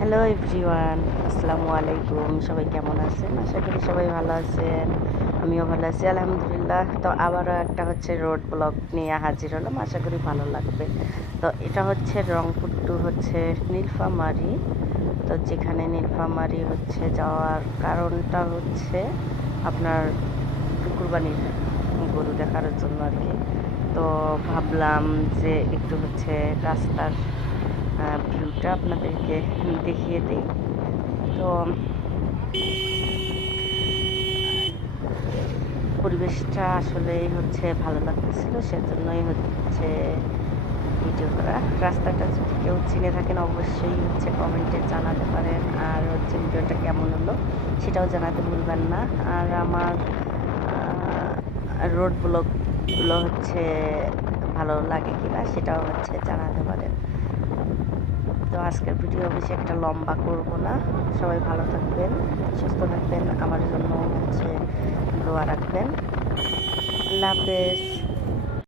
Hello everyone, আসসালামু আলাইকুম। সবাই কেমন আছেন? আশা করি সবাই ভালো আছেন। আমিও ভালো আছি আলহামদুলিল্লাহ। তো আবারও একটা রোড ব্লগ নিয়ে হাজির হলাম, আশা করি ভালো লাগবে। তো এটা হচ্ছে রংপুর টু নীলফামারী। তো যেখানে নীলফামারী যাওয়ার কারণটা আপনার কুরবানির গরু দেখার জন্য আর কি। তো ভাবলাম যে একটু রাস্তার ভিউটা আপনাদেরকে দেখিয়ে দিই। তো পরিবেশটা আসলেই ভালো লাগতেছিল, সেজন্যই ভিডিও করা। রাস্তাটা যদি কেউ চিনে থাকেন অবশ্যই কমেন্টে জানাতে পারেন, আর ভিডিওটা কেমন হলো সেটাও জানাতে ভুলবেন না। আর আমার রোড ব্লগগুলো ভালো লাগে কিনা সেটাও জানাতে পারেন। তো আজকের ভিডিও বেশি একটা লম্বা করব না। সবাই ভালো থাকবেন, সুস্থ থাকবেন, আমার জন্য দোয়া রাখবেন। আল্লাহ হাফেজ।